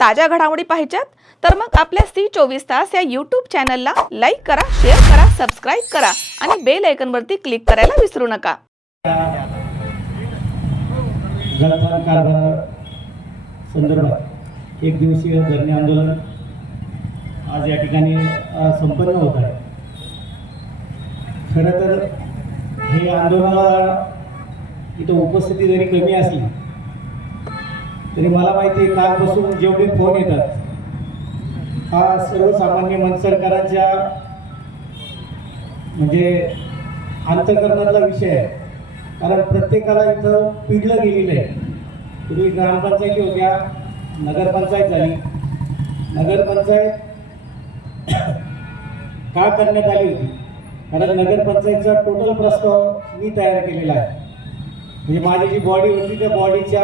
ताज्या घडामोडी पाहिजेत तर मग आपल्या C24 या यूट्यूब चॅनलला लाईक करा, शेअर करा, सबस्क्राईब करा आणि बेल आयकॉनवरती क्लिक करायला विसरू नका. गलथान कारभार संदर्भात एक दिवसीय धरणे आंदोलन आज या ठिकाणी संपन्न होत आहे. खरं तर हे आंदोलनाला इथं उपस्थिती जरी कमी असली तरी मला माहिती आहे कालपासून जेवढे फोन येतात हा सर्वसामान्य मनसरकरांच्या म्हणजे अंतःकरणातला विषय आहे. कारण प्रत्येकाला इथं पिडलं गेलेलं आहे. पूर्वी ग्रामपंचायती होत्या, नगरपंचायत झाली. नगरपंचायत का करण्यात आली होती? कारण नगरपंचायतचा टोटल प्रस्ताव मी तयार केलेला आहे. म्हणजे माझी जी बॉडी होती त्या बॉडीच्या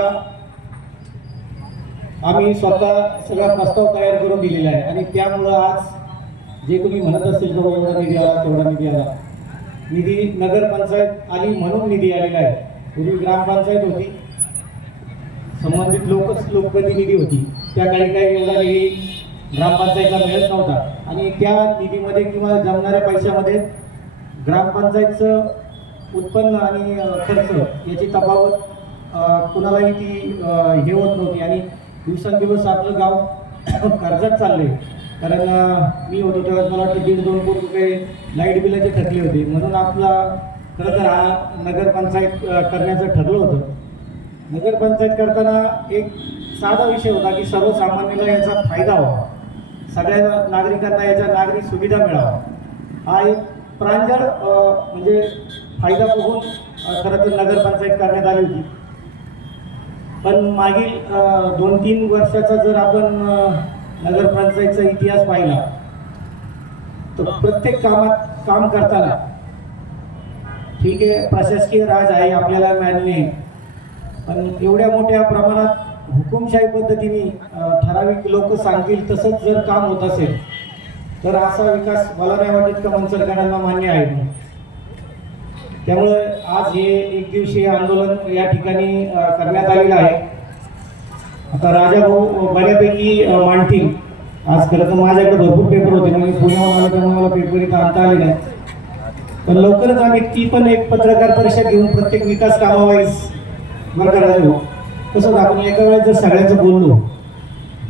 आम्ही स्वतः सगळा प्रस्ताव तयार करून दिलेला आहे. आणि त्यामुळं आज जे कोणी म्हणत असतील की एवढा निधी आला तेवढा निधी आला, निधी नगरपंचायत आली म्हणून निधी आलेला आहे. पूर्वी ग्रामपंचायत होती, संबंधित लोकप्रतिनिधी होती, त्या काळी काही एवढा निधी ग्रामपंचायतला मिळत नव्हता. आणि त्या निधीमध्ये किंवा जमणाऱ्या पैशामध्ये ग्रामपंचायतचं उत्पन्न आणि खर्च याची तफावत कुणालाही ती हे होत नव्हती. आणि दिवसेंदिवस आपलं गाव कर्जात चालले. कारण मी होतो तेव्हा मला वाटतं 1.5-2 कोटी रुपये लाईट बिलाचे थकले होते. म्हणून आपला खरं तर हा नगरपंचायत करण्याचं ठरलं होतं. नगरपंचायत करताना एक साधा विषय होता की सर्वसामान्याला याचा फायदा व्हावा, सगळ्या नागरिकांना याच्या नागरी सुविधा मिळावा, हा एक प्रांजळ म्हणजे फायदा बघून खरं तर नगरपंचायत करण्यात आली होती. पण मागील 2-3 वर्षाचा जर आपण नगरपंचायतचा इतिहास पाहिला तर प्रत्येक कामात काम करताना ठीक आहे प्रशासकीय राज आहे आपल्याला मान्य आहे, पण एवढ्या मोठ्या प्रमाणात हुकुमशाही पद्धतीने ठराविक लोक सांगतील तसंच जर काम होत असेल तर असा विकास मला नाही वाटत का मनसरकरांना मान्य आहे. त्यामुळे आज हे एक दिवसीय आंदोलन या ठिकाणी करण्यात आलेलं आहे. आता राजाभाऊ बऱ्यापैकी मांडतील. आज खरं तर माझ्याकडे भरपूर पेपर होते, मी पुण्याहून आलो त्यामुळे मला पेपर इथं आणता आले नाही. पण लवकरच आम्ही ती पण एक पत्रकार परिषद घेऊन प्रत्येक विकास कामावाईज बरं करायला कसं आपण एका वेळेस जर सगळ्यांचं बोललो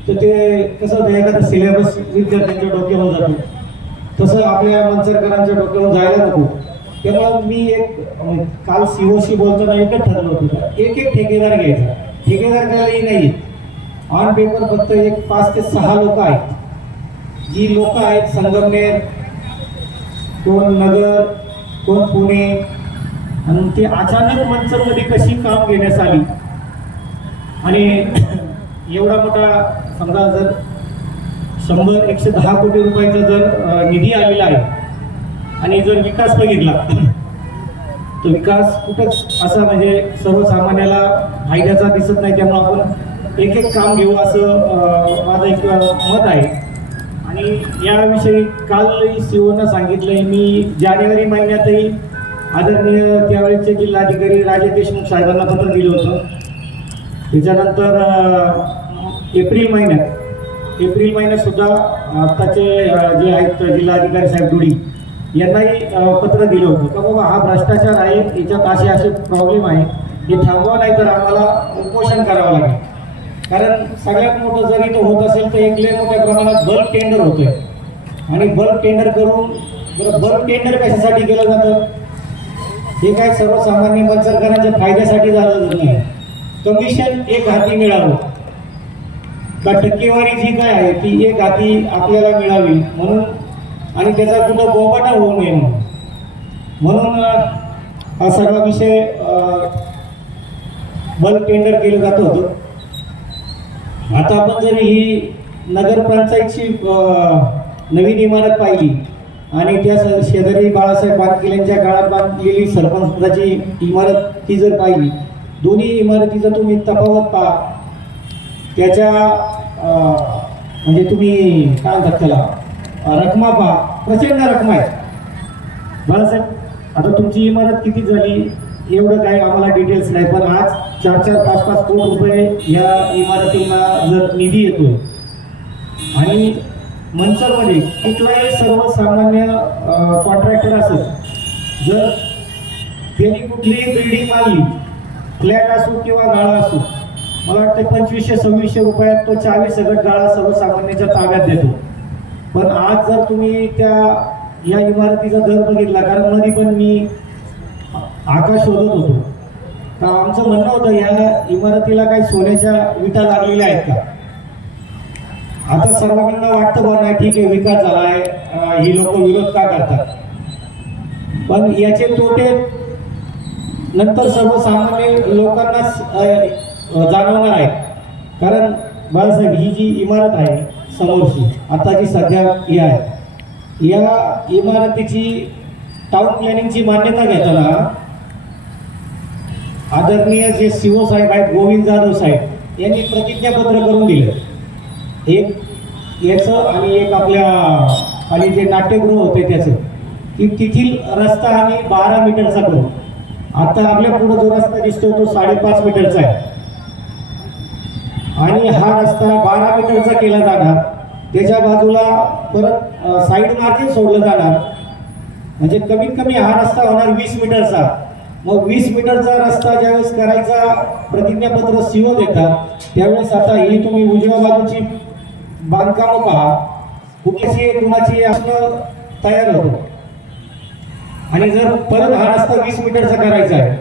तर ते कसं होतं एखादा सिलेबस विद्यार्थ्यांच्या डोक्यावर जातो, तसं आपल्या मनसरकरांच्या डोक्यावर जायला नको. त्यामुळं मी एक काल COशी बोलताना एकच ठरलं होतं, एक ठेकेदार घ्यायचा. ठेकेदार त्यालाही नाही ऑन पेपर फक्त एक 5 ते 6 लोक आहेत. जी लोक आहेत संगमनेर, कोण नगर, कोण पुणे, आणि ती अचानक मनसरमध्ये कशी काम घेण्यास आली. आणि एवढा मोठा समजा जर 100-110 कोटी रुपयाचा जर निधी आलेला आहे आणि जर विकास बघितला तर विकास कुठंच असा म्हणजे सर्वसामान्याला फायद्याचा दिसत नाही. त्यामुळे आपण एक काम घेऊ असं माझं एक मत आहे. आणि याविषयी कालही COना सांगितलंय. मी जानेवारी महिन्यातही आदरणीय त्यावेळेचे जिल्हाधिकारी राजेश देशमुख साहेबांना पत्र दिलं होतं. त्याच्यानंतर एप्रिल महिन्यात सुद्धा आत्ताचे जे आहेत जिल्हाधिकारी साहेब डुडी यांनाही पत्र दिलं होतं का बाबा हा भ्रष्टाचार आहे, याच्यात असे प्रॉब्लेम आहे, हे थांबवा नाही तर आम्हाला उपोषण करावं लागेल. कारण सगळ्यात मोठं जरी तो होत असेल तर एक लय मोठ्या प्रमाणात बल्क टेंडर होतोय. आणि बल्क टेंडर करून बल्क टेंडर कशासाठी केलं जातं? हे काय सर्वसामान्य मनसरकरांच्या फायद्यासाठी झालं नाही. कमिशन एक हाती मिळावं का टक्केवारी जी काय आहे ती एक हाती आपल्याला मिळावी म्हणून, आणि त्याचा कुठं बोबाटा होऊ नये म्हणून हा सगळा विषय बल्क टेंडर केलं जात होतं. आता आपण जर ही नगरपंचायतची नवीन इमारत पाहिली आणि त्या शेजारी बाळासाहेब बांधकेल यांच्या काळात बांधलेली सरपंचाची इमारत ती जर पाहिली, दोन्ही इमारतीचा तुम्ही तफावत पहा. त्याच्या म्हणजे तुम्ही काय म्हणतात त्याला रकमा पहा, प्रचंड रकमा आहे. बाळासाहेब आता तुमची इमारत किती झाली एवढं काही आम्हाला डिटेल्स नाही, पण आज 4-4, 5-5 कोटी रुपये या इमारतींना जर निधी येतो आणि मनसरमध्ये कुठलाही सर्वसामान्य कॉन्ट्रॅक्टर असेल, जर त्यांनी कुठलीही बिल्डिंग बांधली, फ्लॅट असो किंवा गाळा असो, मला वाटतं 2500-2600 रुपयात तो 40 सकट गाळा सर्वसामान्याच्या ताब्यात देतो. पण आज जर तुम्ही या इमारतीचा दर बघितला, कारण मध्ये पण मी आकाश शोधत होतो, तर आमचं म्हणणं होतं या इमारतीला काही सोन्याच्या विटा लागलेल्या आहेत का. आता सर्वांना वाटतं बघ नाही ठीक आहे विकास झाला आहे, ही लोक विरोध का करतात, पण याचे तोटे नंतर सर्वसामान्य लोकांनाच जाणवणार आहे. कारण बाळासाहेब, ही जी इमारत आहे समोरची आता जी सध्या ही आहे, या इमारतीची टाउन प्लॅनिंगची मान्यता घेताना आदरणीय जे सीओ साहेब आहेत गोविंद जाधव साहेब यांनी प्रतिज्ञापत्र करून दिलं. एक याचं आणि एक आपल्या खाली जे नाट्यगृह होते त्याचं, की तेथील रस्ता आणि 12 मीटरचा करू. आता आपल्या पुढे जो रस्ता दिसतोय तो 5.5 मीटरचा आहे आणि हा रस्ता 12 मीटरचा केला जाणार. त्याच्या बाजूला परत साईड मार्जिन सोडलं जाणार, म्हणजे कमीत कमी हा रस्ता होणार 20 मीटरचा. मग 20 मीटरचा रस्ता ज्यावेळेस करायचा प्रतिज्ञापत्र सीओ देतात, त्यावेळेस आता ही तुम्ही उजव्या बाजूची बांधकामं पहा, कुठेची कुणाची असणं तयार होतो. आणि जर परत हा रस्ता 20 मीटरचा करायचा आहे,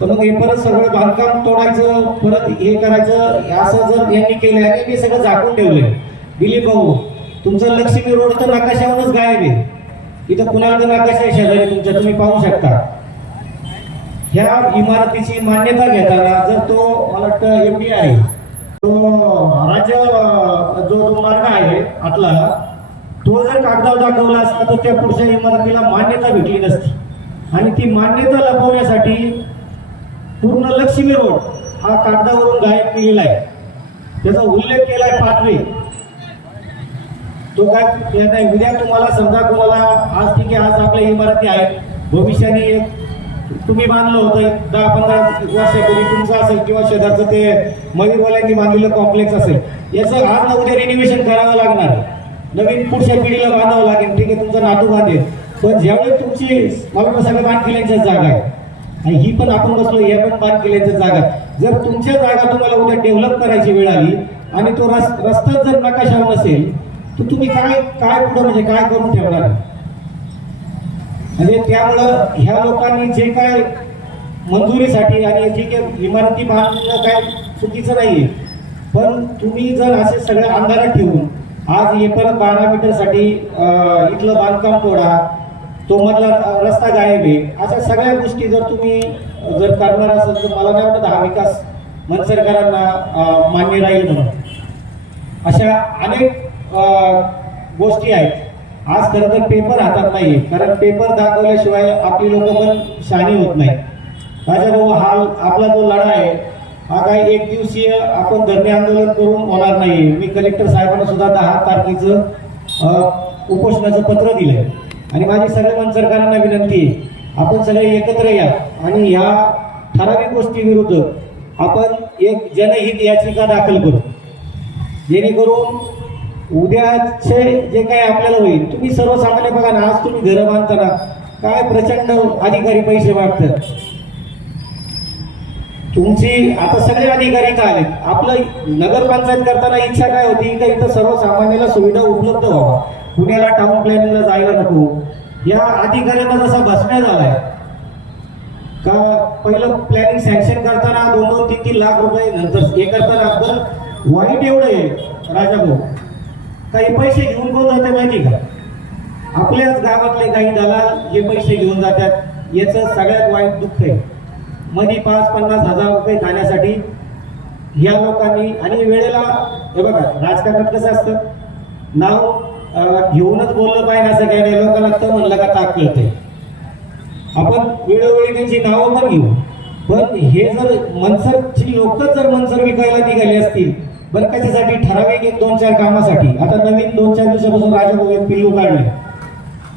तर मग हे परत सगळं बांधकाम तोडायचं, परत हे करायचं. असं जर यांनी केलं आहे, मी सगळं झाकून ठेवलंय. दिलीप भाऊ, तुमचं लक्ष्मी रोड तर नकाशावरच गायब आहे. इथं कुणाला तर नकाशा आहे शेजारी तुमच्या, तुम्ही पाहू शकता. ह्या इमारतीची मान्यता घेताना जर तो मला वाटतं एमडी आहे, तो राज्य जो मार्ग आहे आतला, तो जर कागदावर दाखवला असता तर त्या पुढच्या इमारतीला मान्यता भेटली नसती. आणि ती मान्यता लपवण्यासाठी पूर्ण लक्ष्मी रोड हा कागदावरून गायब केलेला आहे. त्याचा उल्लेख केलाय पाथवे. तो काय नाही, उद्या तुम्हाला समजा कोणाला आज ठीक आहे, आज आपल्या इमारती आहेत, भविष्याने तुम्ही बांधलं होतं 10-15 वर्षापूर्वी तुमचं असेल किंवा शेजारचं ते मयूरवाल्यांनी बांधलेलं कॉम्प्लेक्स असेल, याचं आज ना उद्या रिनोव्हेशन करावं लागणार, नवीन पुढच्या पिढीला बांधावं लागेल. ठीक आहे, तुमचा नातू बांधेल, पण ज्यावेळेस तुमची मला सगळं बांध केल्याच्या जागा आहे आणि ही पण आपण बसलो, हे पण बांध केल्याच्या जागा. जर तुमच्या जागा तुम्हाला उद्या डेव्हलप करायची वेळ आली आणि तो रस्ता जर नकाशावर नसेल, तर तुम्ही काय पुढे म्हणजे काय करून ठेवणार. म्हणजे त्यामुळं ह्या लोकांनी जे काय मंजुरीसाठी आणि ठीक आहे इमारती बांधणं काय चुकीचं नाहीये, पण तुम्ही जर असे सगळ्या अंधारात ठेवून आज हे परत 12 मीटरसाठी इथलं बांधकाम तोडा, तो मधला रस्ता गायब आहे, अशा सगळ्या गोष्टी जर तुम्ही जर करणार असेल तर मला नाही वाटत हा विकास मनसरकरांना मान्य राहील. म्हणून अशा अनेक गोष्टी आहेत. आज खरं तर पेपर हातात नाही, कारण पेपर दाखवल्याशिवाय आपली लोक पण शहाणी होत नाही. राजाभाऊ, हा आपला जो लढा आहे हा काही एक दिवसीय आपण धरणे आंदोलन करून होणार नाही. मी कलेक्टर साहेबांना सुद्धा 10 तारखेचं उपोषणाचं पत्र दिलंय आणि माझी सगळ्या मनसरकरांना विनंती आहे, आपण सगळे एकत्र या आणि ह्या ठराविक गोष्टी विरुद्ध आपण एक जनहित याचिका दाखल करू, जेणेकरून उद्याचे जे काही आपल्याला होईल. तुम्ही सर्वसामान्य बघा ना, आज तुम्ही घरं बांधताना काय प्रचंड अधिकारी पैसे मागतात. तुमची आता सगळे अधिकारी काय आले, आपलं नगरपंचायत करताना इच्छा काय होती का इथं सर्वसामान्याला सुविधा उपलब्ध व्हावा, पुण्याला टाउन प्लॅनिंगला जायला नको. या अधिकाऱ्यांना जसा बसण्यात आलाय का, पहिलं प्लॅनिंग सँक्शन करताना 2-3 लाख रुपये, नंतर हे करताना आपण वाईट एवढं आहे राजाभाऊ, काही पैसे घेऊन कोण जाते माहिती का, आपल्याच गावातले काही दलाल हे पैसे घेऊन जातात. याचं सगळ्यात वाईट दुःख आहे. मध्ये 5-50 हजार रुपये खाण्यासाठी या लोकांनी, आणि वेळेला हे बघा राजकारणात कसं असतं, नाव घेऊनच बोललं पाहिजे असं काही नाही. लोकांना तर म्हणलं का ताक कळते, आपण वेळोवेळी त्यांची नावं पण घेऊ. पण हे जर मनसरची लोक जर मनसर विकायला निघाली असतील, बरं कशासाठी, ठराविक 1-2-4 कामासाठी. आता नवीन 2-4 दिवसापासून राजाभाऊ एक पिल्लू काढले,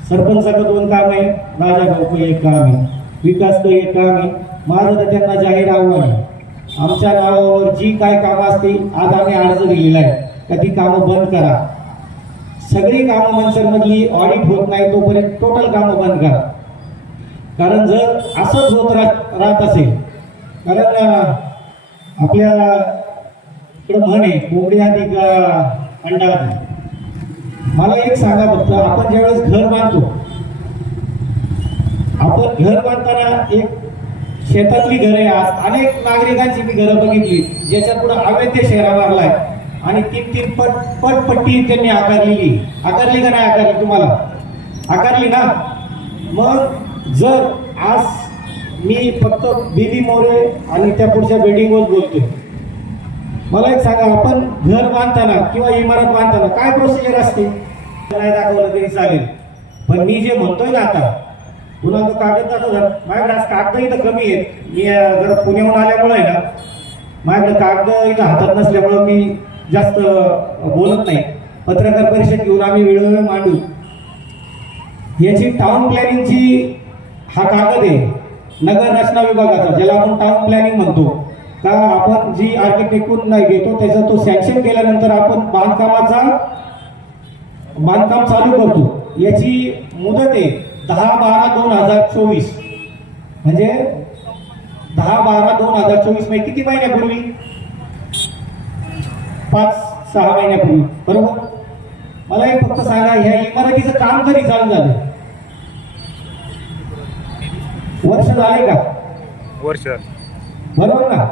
सरपंचाचं 2 काम आहे, राजाभाऊ एक काम आहे, विकास तो एक काम आहे. माझं तर त्यांना जाहीर आव्हान आहे, आमच्या नावावर जी काय कामं असतील आज आम्ही अर्ज दिलेला आहे. का ती कामं बंद करा. सगळी कामं मनसरमधली ऑडिट होत नाही तोपर्यंत टोटल कामं बंद करा. कारण जर असंच होत राहत असेल, कारण आपल्या इकडं म्हण आहे कोंबडी आधी का अंडा आधी. मला एक सांगा फक्त, आपण ज्यावेळेस घर बांधतो, आपण घर बांधताना एक शेतातली घरे, आज अनेक नागरिकांची मी घरं बघितली ज्याच्यात पुढे अवैध शेरा मारलाय आणि 3-3 पट्टी त्यांनी आकारलेली. आकारली का नाही आकारली? तुम्हाला आकारली ना. मग जर आज मी फक्त बीबी मोरे आणि त्या पुढच्या बिल्डिंगवर बोलतोय, मला एक सांगा, आपण घर बांधताना किंवा इमारत बांधताना काय प्रोसिजर असते? नाही दाखवलं तरी चालेल, पण मी जे म्हणतोय ना आता, पुन्हा तो कागद दाखवतात. माझ्याकडे आज कागद इथं कमी आहेत. मी जरा पुण्याहून आल्यामुळे आहे ना, माझ्याकडे कागद इथं हातात नसल्यामुळं मी जास्त बोलत नाही. पत्रकार परिषद घेऊन आम्ही वेळोवेळी मांडू. याची टाउन प्लॅनिंगची हा कागद आहे नगर रचना विभागाचा, ज्याला आपण टाउन प्लॅनिंग म्हणतो. का आपण जी आर्किटेक्टकडून नाही घेतो त्याचा तो सँक्शन केल्यानंतर आपण बांधकाम चालू करतो. याची मुदत आहे 10/12/2024. म्हणजे 10/12/2024 म्हणजे किती महिन्यापूर्वी? 5-6 महिन्यापूर्वी, बरोबर. मला एक फक्त सांगा, ह्या इमारतीचं काम कधी चालू झालं? वर्ष झाले का? वर्ष, बरोबर ना.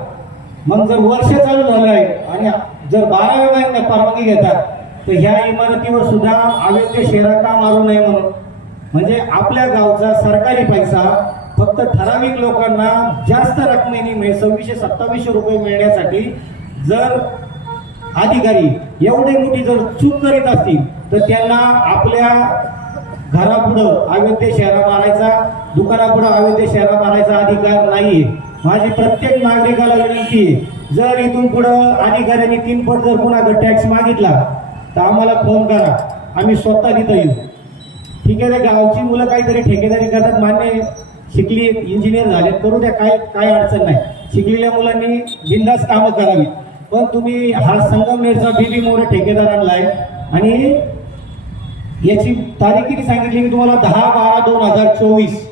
मग जर वर्ष चालू झालं आहे आणि जर 12व्या महिन्यात परवानगी घेतात, तर ह्या इमारतीवर सुद्धा अवैध शेरा का मारू नये म्हणून. म्हणजे आपल्या गावचा सरकारी पैसा फक्त ठराविक लोकांना जास्त रकमेने 2600-2700 रुपये मिळण्यासाठी जर अधिकारी एवढी मोठी जर चूक करीत असतील, तर त्यांना आपल्या घरापुढं अवैध शेरा मारायचा, दुकानापुढं अवैध शेरा मारायचा अधिकार नाहीये. माझी प्रत्येक नागरिकाला विनंती आहे, जर इथून पुढं अधिकाऱ्यांनी 3 पट जर कुणाकडे टॅक्स मागितला तर आम्हाला फोन करा, आम्ही स्वतः तिथं येऊ. ठीक आहे, गावची मुलं काहीतरी ठेकेदारी करतात, मान्य, शिकली इंजिनियर झालेत, करू द्या, काय अडचण नाही. शिकलेल्या मुलांनी बिनधास्त कामं करावी. पण तुम्ही हा संगमनेरचा बीबी मोरे ठेकेदार आणलाय आणि याची तारीख किती सांगितली मी तुम्हाला? 10/12/2024.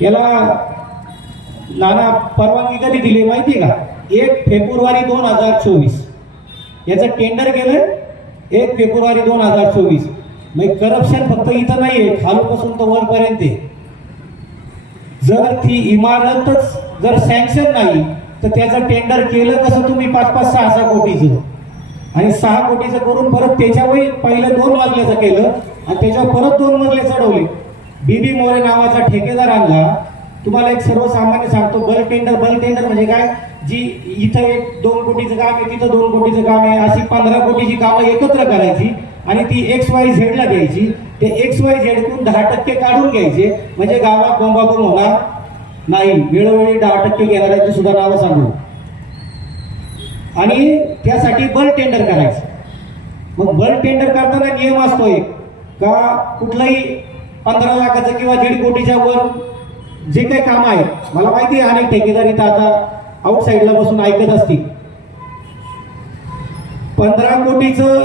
याला नाना परवानगी कधी दिली माहिती का? 1 फेब्रुवारी 2024. याचं टेंडर केलं 1 फेब्रुवारी 2024. म्हणजे करप्शन फक्त इथं नाहीये, खालूपासून तर वरपर्यंत आहे. जर ती इमारतच जर सँक्शन नाही तर त्याचं टेंडर केलं कसं तुम्ही 5-6 कोटीचं आणि 6 कोटीचं करून परत त्याच्यावर पहिलं 2 मजल्याचं केलं आणि त्याच्यावर परत 2 मजले चढवले. बीबी मोरे नावाचा ठेकेदार आणला. तुम्हाला एक सर्वसामान्य सांगतो, बल्क टेंडर म्हणजे काय? जी इथं 1-2 कोटीचं काम आहे, तिथं 2 कोटीचं काम आहे, अशी 15 कोटीची कामं एकत्र करायची आणि ती XYZ ला द्यायची. ते XYZ कडून 10% काढून घ्यायचे, म्हणजे गावात बोंबाबोंब होणार नाही. वेळोवेळी 10% घेणाऱ्यांची सुद्धा नावं सांगू आणि त्यासाठी बल्क टेंडर करायचं. मग बल्क टेंडर करताना नियम असतोय का कुठलाही 15 लाखाचं किंवा 1.5 कोटीच्या वर जे काही काम आहेत, मला माहिती आहे अनेक ठेकेदारी तर आता आउटसाईडला बसून ऐकत असतील, 15 कोटीचं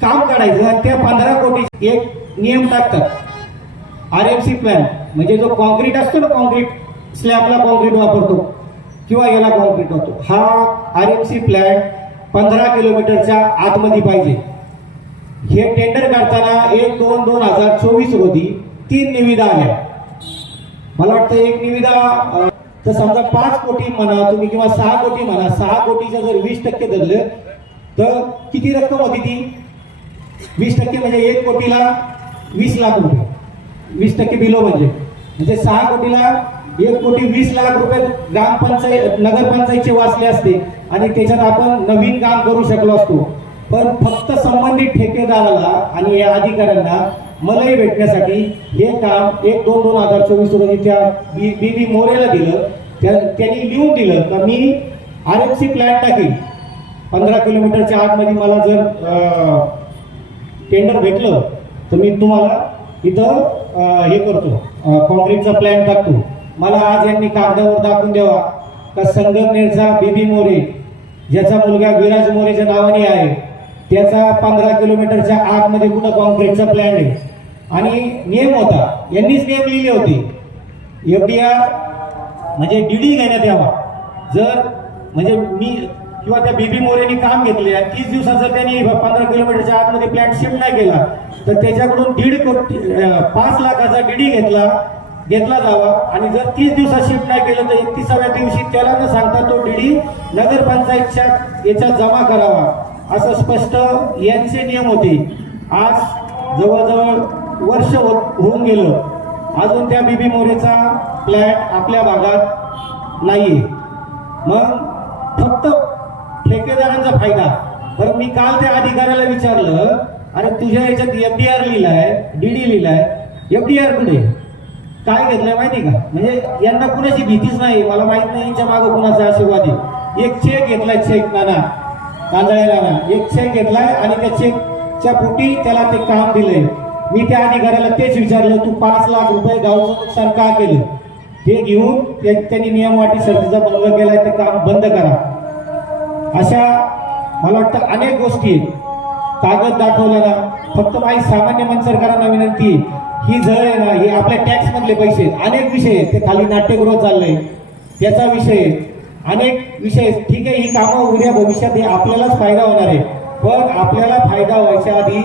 काम काढायचं आणि त्या 15 कोटी एक नियम टाकतात. RMC प्लॅन म्हणजे जो कॉन्क्रीट असतो ना, कॉन्क्रीट स्लॅबला कॉन्क्रीट वापरतो किंवा याला कॉन्क्रीट होतो, हा RMC प्लॅन 15 किलोमीटरच्या आतमध्ये पाहिजे. हे टेंडर करताना 1-2-2024 रोजी 3 निविदा आल्या. मला वाटतं एक निविदा तर समजा 5 कोटी म्हणा तुम्ही किंवा 6 कोटी म्हणा, 6 कोटीचं जर 20% धरलं तर किती रक्कम होती ती? 20% म्हणजे 1 कोटीला 20 लाख रुपये. 20% बिलो म्हणजे 6 कोटीला 1 कोटी 20 लाख रुपये ग्रामपंचायत नगरपंचायतचे वाचले असते आणि त्याच्यात आपण नवीन काम करू शकलो असतो. पण फक्त संबंधित ठेकेदाराला आणि या अधिकाऱ्यांना मलाही भेटण्यासाठी हे काम 1-2-2024 रोजी त्या बीबी मोरेला दिलं. त्यांनी लिहून दिलं का मी RMC प्लॅन टाकेल 15 किलोमीटरच्या आतमध्ये. मला जर टेंडर भेटलं तर मी तुम्हाला इथं हे करतो, कॉन्क्रीटचा प्लॅन टाकतो. मला आज यांनी कागदावर दाखवून द्यावा का संगमनेरचा बीबी मोरे ज्याचा मुलगा विराज मोरेच्या नावाने आहे, त्याचा 15 किलोमीटरच्या आतमध्ये कुठं कॉन्क्रीटचा प्लॅन आहे आणि नियम होता, यांनीच नियम लिहिले होते एफडीआर म्हणजे डीडी घेण्यात यावा. जर म्हणजे मी किंवा त्या बीबी मोरेनी काम घेतले आणि 30 दिवसात जर त्यांनी 15 किलोमीटरच्या आतमध्ये प्लॅन शिफ्ट नाही केला तर त्याच्याकडून 1.5 कोटी 5 लाखाचा डीडी घेतला जावा आणि जर 30 दिवसात शिफ्ट नाही केलं तर 31व्या दिवशी त्याला न सांगता तो डीडी नगरपंचायतच्या याच्यात जमा करावा, असं स्पष्ट यांचे नियम होते. आज जवळजवळ वर्ष होऊन गेलं, अजून त्या बीबी मोरेचा फ्लॅट आपल्या भागात नाहीये. मग फक्त ठेकेदारांचा फायदा. बरं, मी काल त्या अधिकाऱ्याला विचारलं, अरे तुझ्या याच्यात एफडीआर लिहिलाय, डीडी लिहिलाय, एफडीआर कुठे काय घेतलंय माहिती का? म्हणजे यांना कुणाची भीतीच नाही, मला माहित नाही यांच्या मागं कुणाचा आशीर्वाद आहे. एक चेक घेतलाय, चेक नाना तांदळे नाना, एक चेक घेतलाय आणि त्या चेकच्या पोटी त्याला ते काम दिलंय. मी त्या अधिकाऱ्याला तेच विचारलं, तू 5 लाख रुपये गावचं नुकसान का केलं? ते घेऊन त्यांनी नियमवाटी शर्तीचा भंग केलाय, ते काम बंद करा. अशा मला वाटतं अनेक गोष्टी कागद दाखवला ना. फक्त माझी सामान्य मनसरकारांना विनंती, ही जळ आहे ना, हे आपल्या टॅक्स मधले पैसे, अनेक विषय ते खाली नाट्यगृह चाललंय त्याचा विषय, अनेक विषय. ठीक आहे, ही कामं उद्या भविष्यात हे आपल्यालाच फायदा होणार आहे, पण आपल्याला फायदा व्हायच्या आधी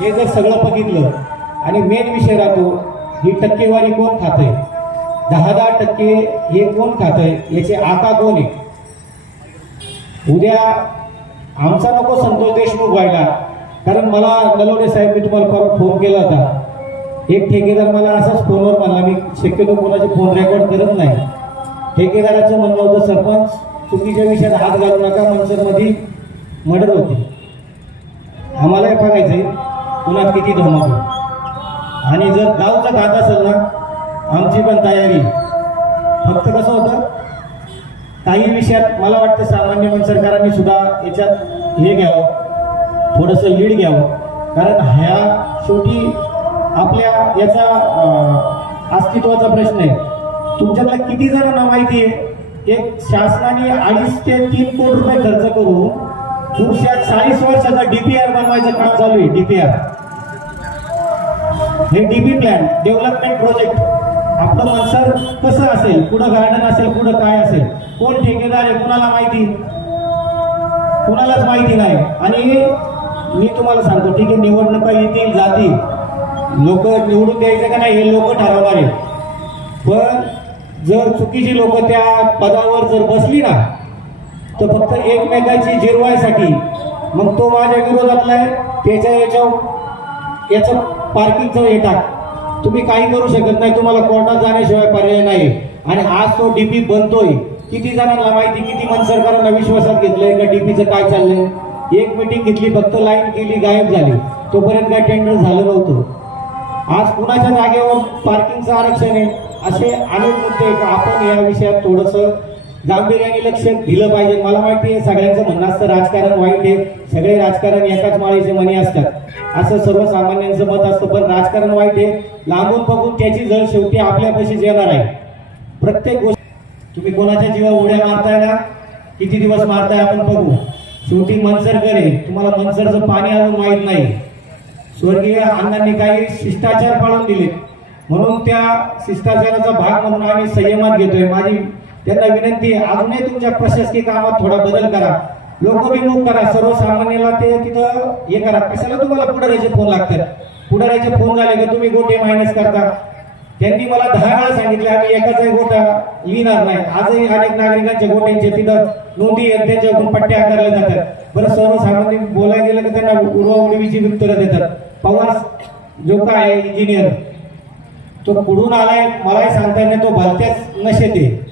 हे जर सगळं बघितलं आणि मेन विषय राहतो, ही टक्केवारी कोण खातंय, 10% हे कोण खातंय, याचे आका कोण आहे. उद्या आमचा नको संतोष देशमुख व्हायला. कारण मला नलोडे साहेब, मी तुम्हाला परत फोन केला होता, एक ठेकेदार मला असाच फोनवर म्हणला, मी शक्यतो कोणाचे फोन रेकॉर्ड करत नाही. ठेकेदाराचं म्हणणं होतं, सरपंच चुकीच्या विषयात हात घालू नका, मनसरमध्ये मर्डर होते. आम्हालाही बघायचंय पुन्हा किती धमक, आणि जर गावचं खात असेल ना, आमची पण तयारी. फक्त कसं होतं, काही विषयात मला वाटतं सामान्य मनसरकारांनी सुद्धा याच्यात हे घ्यावं, थोडंसं लीड घ्यावं. कारण ह्या शेवटी आपल्या याचा अस्तित्वाचा प्रश्न आहे. तुमच्यातल्या किती जणांना माहिती आहे, एक शासनाने 2.5 ते 3 कोटी रुपये खर्च करून पुढच्या 40 वर्षाचा डीपीआर बनवायचं काम चालू आहे. डीपीआर हे डीपी प्लॅन डेव्हलपमेंट प्रोजेक्ट. आपलं मनसर कसं असेल, कुठं गार्डन असेल, कुठं काय असेल, कोण ठेकेदार आहे कुणाला माहिती, कुणालाच माहिती नाही. आणि मी तुम्हाला सांगतो, ठीक आहे, निवडणुका येतील जातील, लोक निवडून द्यायचं का नाही हे लोक ठरवणार आहे. पण जर चुकीची लोक त्या पदावर जर बसली ना, तर फक्त एकमेकाची जिरवायसाठी, मग तो माझ्या विरोधातला आहे, याचं पार्किंगचं हे टाक, तुम्ही काही करू शकत नाही, तुम्हाला कोर्टात जाण्याशिवाय पर्याय नाही. आणि आज तो डीपी बनतोय, किती जणांना माहिती, किती मनसरकारांना विश्वासात घेतलंय का डीपीचं काय चाललंय. एक मिटिंग घेतली, फक्त लाईन केली, गायब झाली, तोपर्यंत काय टेंडर झालं नव्हतं. आज कुणाच्या जागेवर पार्किंगचं आरक्षण आहे, असे अनेक मुद्दे आपण या विषयात थोडंसं गांभीर्याने लक्ष दिलं पाहिजे. मला माहिती आहे सगळ्यांचं म्हणणं असतं राजकारण वाईट आहे, सगळे राजकारण एकाच माळेचे मणी असतात, असं सर्वसामान्यांचं मत असतं. पण राजकारण वाईट आहे, लांबून बघून त्याची जळ शेवटी आपल्यापाशीच येणार आहे. प्रत्येक गोष्ट तुम्ही कोणाच्या जीवावर उड्या मारताय ना, किती दिवस मारताय आपण बघू. शेवटी मनसरकडे, तुम्हाला मनसरचं पाणी अजून माहीत नाही. स्वर्गीय अण्णांनी काही शिष्टाचार पाळून दिले, म्हणून त्या शिष्टाचाराचा भाग म्हणून आम्ही संयमात घेतोय. माझी त्यांना विनंती आहे, अजूनही तुमच्या प्रशासकीय कामात थोडा बदल करा, लोकविमुख करा, सर्वसामान्याला ते तिथं हे करा. कशाला तुम्हाला पुढाऱ्याचे फोन लागतात? पुढाऱ्याचे फोन झाले का तुम्ही गोटे मायनस करता. त्यांनी मला 10 वेळा सांगितले, आम्ही एकाचाही गोटा लिहिणार नाही. आजही अनेक नागरिकांच्या गोट्यांचे तिथं नोंदी त्यांच्याकडून पट्ट्या आकारल्या जातात. बरं, सर्वसामान्य बोलायला गेलं की त्यांना उडवाउडवीची उत्तरं देतात. पवार जो काय आहे इंजिनियर, तो कुठून आलाय मलाही सांगता नाही, तो भलत्याच नशेत आहे.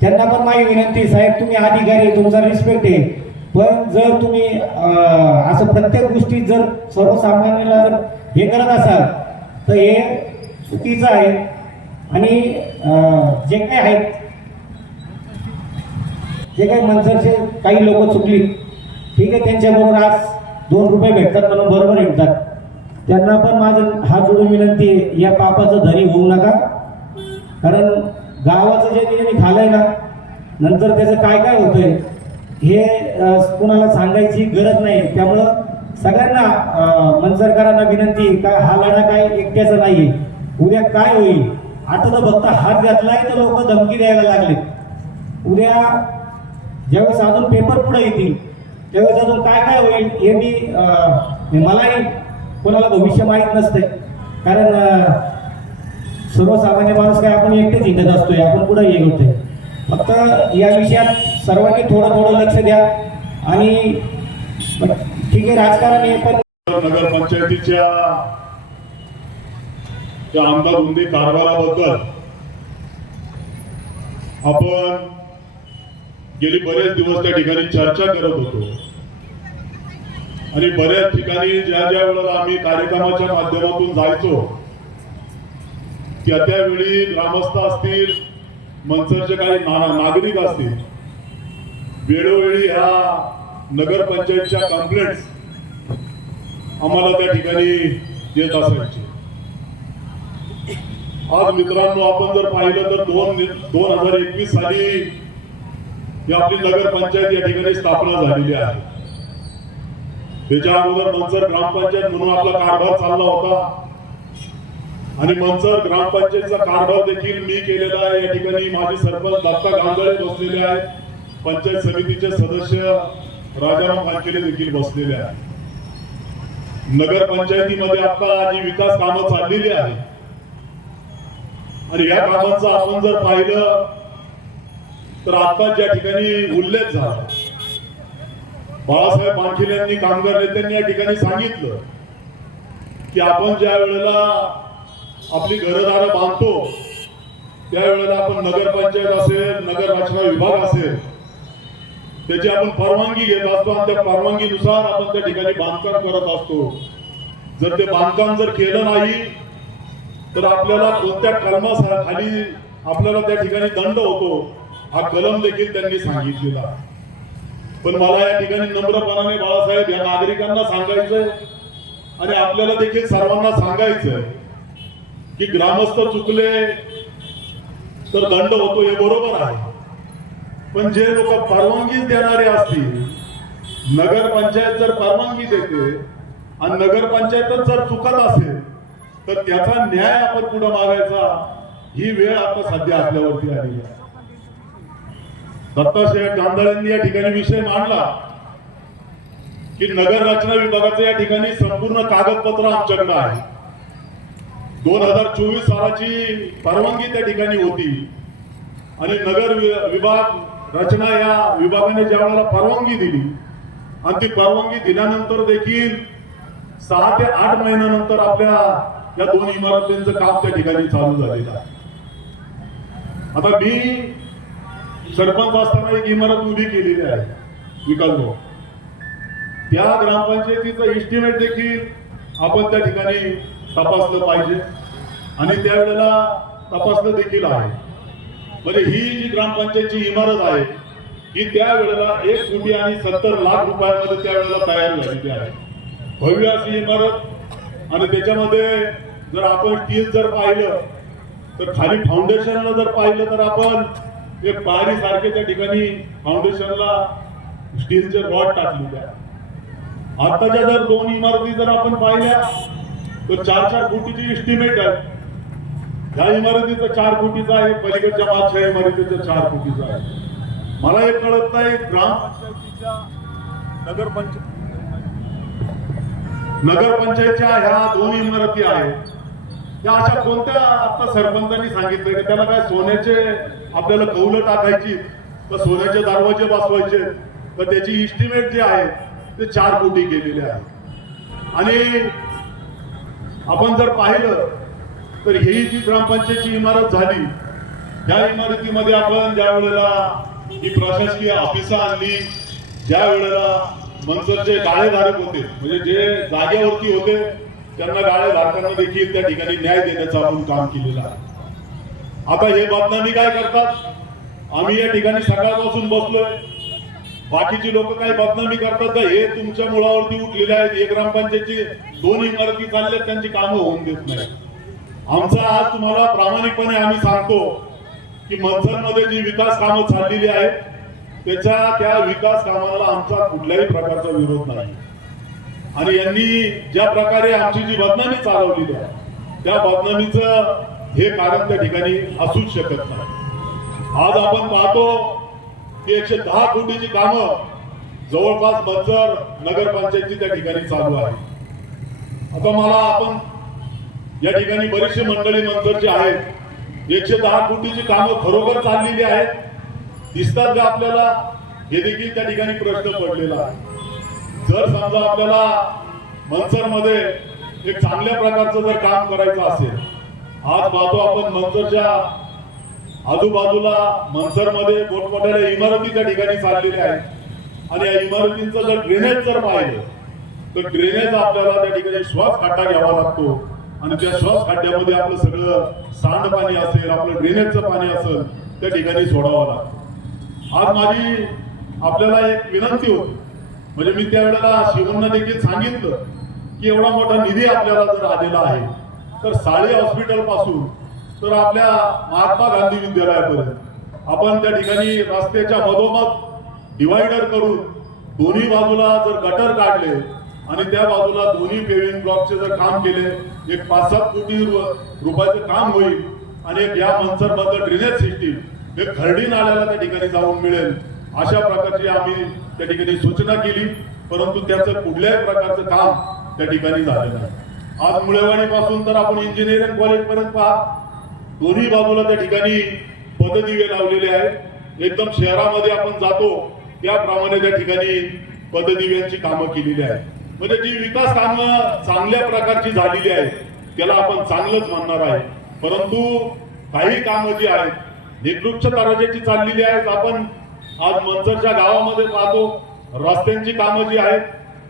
त्यांना पण माझी विनंती, साहेब तुम्ही अधिकारी, तुमचा रिस्पेक्ट आहे, पण जर तुम्ही असं प्रत्येक गोष्टीत जर सर्वसामान्याला जर हे करत असाल तर हे चुकीचं आहे. आणि जे काही आहेत, जे काही मनसरचे काही लोक चुकली, ठीक आहे, त्यांच्याबरोबर आज 2 रुपये भेटतात म्हणून बरोबर भेटतात. त्यांना पण माझं हात जोडून विनंती आहे, या पापाचं धनी होऊ नका. कारण गावाचं जे त्यांनी खाल्लंय ना, नंतर त्याचं काय काय होतंय हे कुणाला सांगायची गरज नाही. त्यामुळं सगळ्यांना मनसरकरांना विनंती का हा लढा काय एकट्याचा नाहीये. उद्या काय होईल आता तर फक्त हात घातलाय तर लोक धमकी द्यायला लागले. उद्या ज्यावेळेस अजून पेपर पुढे येतील त्यावेळेस अजून काय काय होईल हे मलाही कोणाला भविष्य माहीत नसते. कारण सर्वसामान्य माणूस काय आपण एकटेच हिंडत असतोय, आपण पुढे हे होतोय. फक्त या विषयात सर्वांनी थोडं थोडं लक्ष द्या. आणि ठीक आहे राजकारण हे पण नगरपंचायतीच्या त्या आमदाररुंदी कारभाराबद्दल आपण गेली बरेच दिवस त्या ठिकाणी चर्चा करत होतो आणि बऱ्याच ठिकाणी ज्या ज्या वेळेला आम्ही कार्यक्रमाच्या माध्यमातून जायचो त्या त्यावेळी ग्रामस्थ असतील, मनसरचे काही नागरिक असतील, वेळोवेळी ह्या नगरपंचायतच्या कंप्लेंट्स आम्हाला त्या ठिकाणी देत असायचे. आज मित्रांनो आपण जर पाहिलं तर 2021 साली ही आपली नगरपंचायत या ठिकाणी स्थापना झालेली आहे. त्याच्या अगोदर मनसर ग्रामपंचायत म्हणून आपला कारभार चालला होता आणि मनसर ग्रामपंचायतचा कारभार देखील मी केलेला आहे. या ठिकाणी माझे सरपंच दत्ता गांगळे बसलेले आहेत, पंचायत समितीचे सदस्य राजाराम वानखेडे देखील बसलेले आहेत. नगरपंचायतीमध्ये आता जी विकास कामं चाललेली आहे आणि या कामांचा आपण जर पाहिलं तर आता ज्या ठिकाणी उल्लेख झाला, बाळासाहेब वानखेडे यांनी कामगार नेत्यांनी या ठिकाणी सांगितलं की आपण ज्या वेळेला आपली घरदारं बांधतो त्यावेळेला आपण नगरपंचायत असेल, नगर रचना विभाग असेल त्याची आपण परवानगी घेत असतो आणि त्या परवानगीनुसार आपण त्या ठिकाणी बांधकाम करत असतो. जर ते बांधकाम जर केलं नाही तर आपल्याला कोणत्या कलमाखाली आपल्याला त्या ठिकाणी दंड होतो हा कलम देखील त्यांनी सांगितलेला. पण मला या ठिकाणी नम्रपणाने बाळासाहेब या नागरिकांना सांगायचंय आणि आपल्याला देखील सर्वांना सांगायचंय की ग्रामस्थ चुकले तर दंड होतो हे बरोबर आहे. पण जे लोक परवानगी देणारे असतील, नगरपंचायत जर परवानगी देते आणि नगरपंचायतच जर चुकत असेल तर त्याचा न्याय आपण पुढे मागायचा ही वेळ आता सध्या आपल्यावरती आलेली आहे. दत्ताशेठ गांधळेंनी या ठिकाणी विषय मांडला की नगर रचना विभागाचं या ठिकाणी संपूर्ण कागदपत्र आमच्याकडे आहे. 2024 सालाची परवानगी त्या ठिकाणी होती आणि नगर विभाग रचना या विभागाने ज्या वेळेला परवानगी दिली आणि ती परवानगी दिल्यानंतर देखील 6 ते 8 महिन्यानंतर आपल्या या 2 इमारतींचं काम त्या ठिकाणी चालू झालेलं आहे. आता मी सरपंच असताना एक इमारत उभी केलेली आहे विकासभाऊ. त्या ग्रामपंचायतीचं एस्टिमेट देखील आपण त्या ठिकाणी तपासलं पाहिजे आणि त्यावेळेला तपासलं देखील आहे. म्हणजे ही जी ग्रामपंचायतची इमारत आहे ही त्यावेळेला 1 कोटी आणि 70 लाख रुपयामध्ये त्यावेळेला तयार झालेली आहे. भव्य अशी इमारत आणि त्याच्यामध्ये जर आपण स्टील जर पाहिलं तर खाली फाउंडेशनला जर पाहिलं तर आपण एक पारी सारखे त्या ठिकाणी फाउंडेशनला स्टीलचे रॉड टाकलेले आहे. आताच्या जर 2 इमारती जर आपण पाहिल्या तर 4-4 कोटीची एस्टिमेट आहे. ह्या इमारतीचा 4 कोटीचा आहे, पलीकडच्या मागच्या इमारतीचा 4 कोटीचा आहे. मला हे कळत नाही ग्रामपंचायतीच्या नगरपंचायतच्या ह्या 2 इमारती आहेत त्या अशा कोणत्या आता सरपंचांनी सांगितलं की त्याला काय सोन्याचे आपल्याला कौलं टाकायची तर सोन्याचे दरवाजे बसवायचे तर त्याची इस्टिमेट जे आहे ते 4 कोटी केलेले आहे. आणि आपण जर पाहिलं तर ही जी ग्रामपंचायतची इमारत झाली त्या इमारतीमध्ये आपण ज्या वेळेला ही प्रशासकीय ऑफिसं आणली, ज्या वेळेला मनसरचे गाळेधारक होते म्हणजे जे जागेवरती होते त्यांना गाळेधारकांना देखील त्या ठिकाणी न्याय देण्याचं आपण काम केलेलं आहे. आता हे बदनामी काय करतात, आम्ही या ठिकाणी सकाळपासून बसलोय, बाकीची लोक काय बदनामी करतात का हे तुमच्या मुळावरती उठलेले आहेत. एक ग्रामपंचायतची 2 इमारती चालल्यात त्यांची कामं होऊन देत नाही. आमचा आज तुम्हाला प्रामाणिकपणे आम्ही सांगतो की मनसरमध्ये जी विकास कामं चाललेली आहेत त्या विकास कामाला आमचा कुठल्याही प्रकारचा विरोध नाही. आणि यांनी ज्या प्रकारे आमची जी बदनामी चालवली त्या बदनामीचं हे कारण त्या ठिकाणी असूच शकत नाही. आज आपण पाहतो की 110 कोटीची कामं जवळपास मंचर नगरपंचायतची त्या ठिकाणी चालू आहे. आता मला आपण या ठिकाणी बरीचशी मंडळी मंचरची आहेत, 110 कोटीची कामं खरोखर चाललेली आहेत दिसतात का आपल्याला, हे देखील त्या ठिकाणी प्रश्न पडलेला आहे. जर समजा आपल्याला मंचर मध्ये एक चांगल्या प्रकारचं जर काम करायचं असेल, आज पाहतो आपण मंचरच्या आजूबाजूला मंचर मध्ये मोठमोठ्या इमारती त्या ठिकाणी चाललेल्या आहेत आणि या इमारतींचं जर ड्रेनेज जर पाहिलं तर ड्रेनेज आपल्याला त्या ठिकाणी श्वास खड्डा घ्यावा लागतो आणि त्या श्वास खड्ड्यामध्ये आपलं सगळं सांडपाणी असेल, आपलं ड्रेनेजचं पाणी असेल त्या ठिकाणी सोडावं लागतं. आज माझी आपल्याला एक विनंती होती, म्हणजे मी त्यावेळेला शिवण्णा देखील सांगितलं की एवढा मोठा निधी आपल्याला जर आलेला आहे तर साळी हॉस्पिटल पासून तर आपल्या महात्मा गांधी विद्यालयापर्यंत आपण त्या ठिकाणी रस्त्याच्या मधोमध डिवायडर करून दोन्ही बाजूला जर गटर काढले आणि त्या बाजूला दोन्ही पेविंग ब्लॉकचे जर काम केले, एक 5-7 कोटी रुपयाचं काम होईल आणि एक या मंचर मधलं ड्रेनेज सिस्टीम एक खर्डी नाल्याला त्या ठिकाणी जाऊन मिळेल, अशा प्रकारची आम्ही त्या ठिकाणी सूचना केली. परंतु त्याचं कुठल्याही प्रकारचं काम त्या ठिकाणी झालं नाही. आज मुळेवाडी पासून तर आपण इंजिनिअरिंग कॉलेज पर्यंत पहा, दोन्ही बाजूला त्या ठिकाणी पददिवे लावलेले आहेत. एकदम शहरामध्ये आपण जातो त्याप्रमाणे त्या ठिकाणी पददिव्यांची कामं केलेली आहेत. म्हणजे जी विकास कामं चांगल्या प्रकारची झालेली आहेत त्याला आपण चांगलंच म्हणणार आहे. परंतु काही कामं जी आहेत निकृष्ट दर्जाची चाललेली आहेत. आपण आज मंचरच्या गावामध्ये पाहतो रस्त्यांची कामं जी आहेत